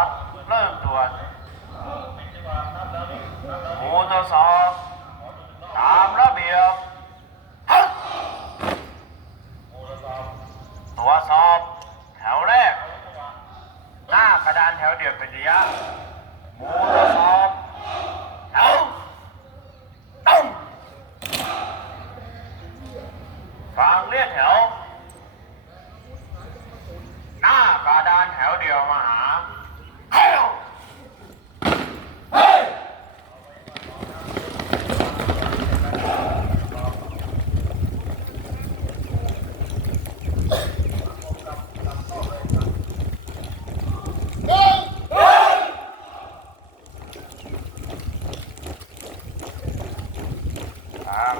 ักเริ่มตรวจหมู่ทดสอบตามระเบียบตรวจสอบ แถวแรก หน้ากระดานแถวเดียวเป็นระยะหมู่ ครับ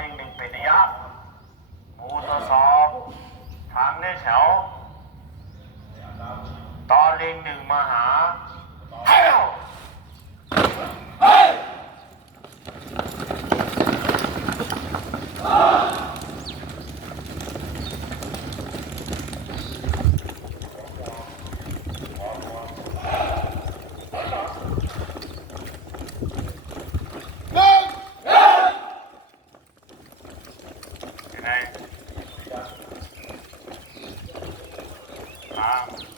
ลิงหนึ่งเป็นระยะหมูตัสองทางในแถวตอนลิงหนึ่งมาหาเฮ้ยเฮ้ย time.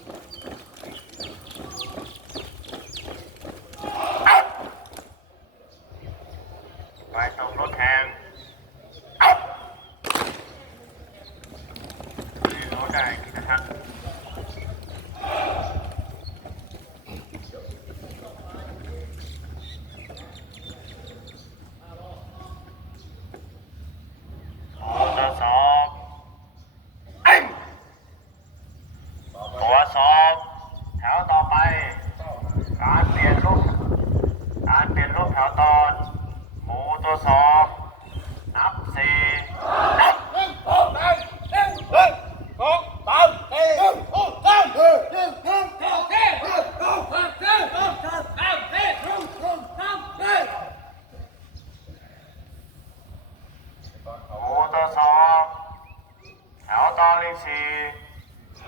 是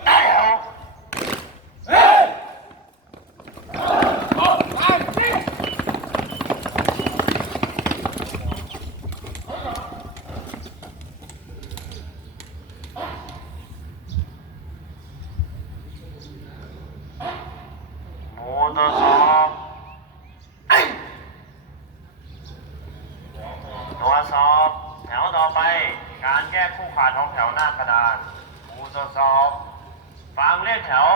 大姚。哎！好，来，对。我的手。哎！ตัวสอบแถวต่อไป การแยกคู่ขาดของแถวหน้ากระดาน สอบฟังเล่นแถว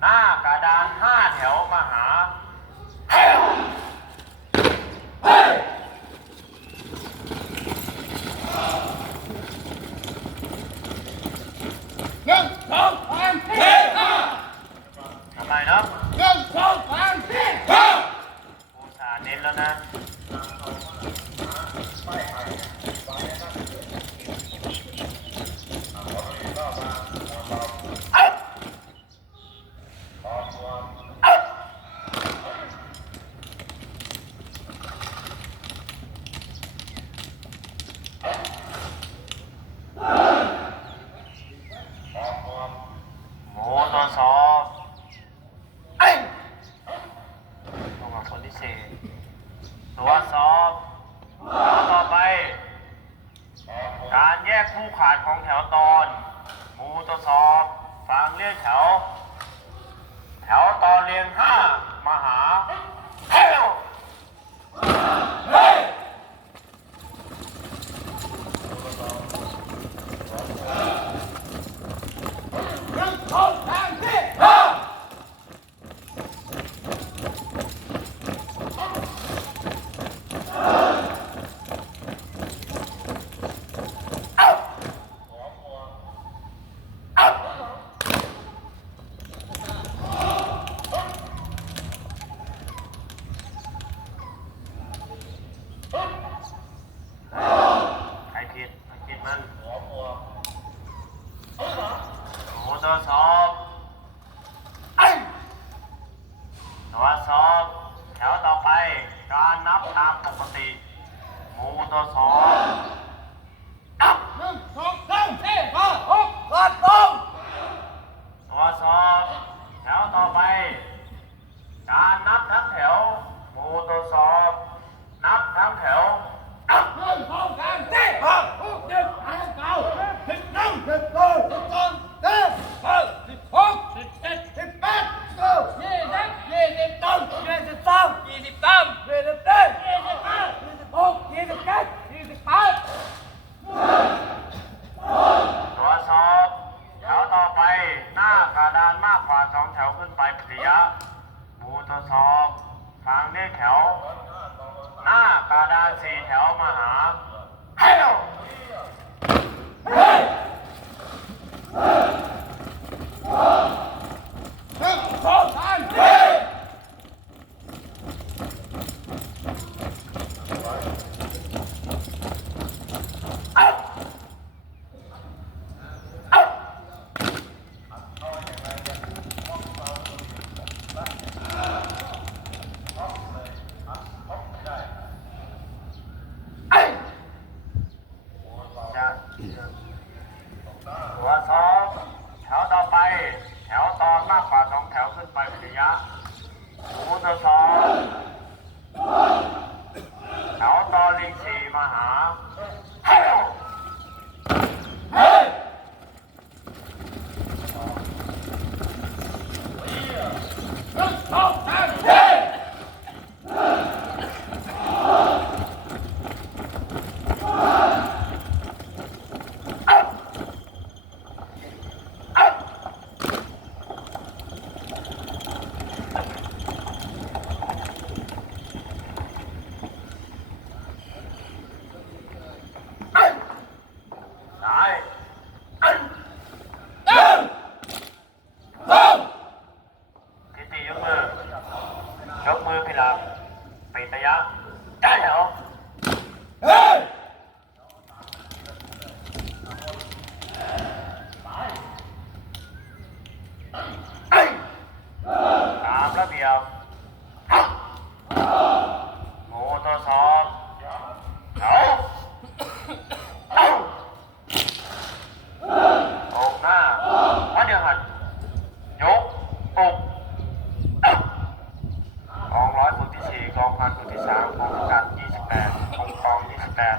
หน้ากระดานห้าแถวมาหาหนึ่ง 好 ยกปุกกองร้อยสุดที่สี่กองพันสุดที่สามกองพันยี่สิบแปดองกองยี่สิบแปด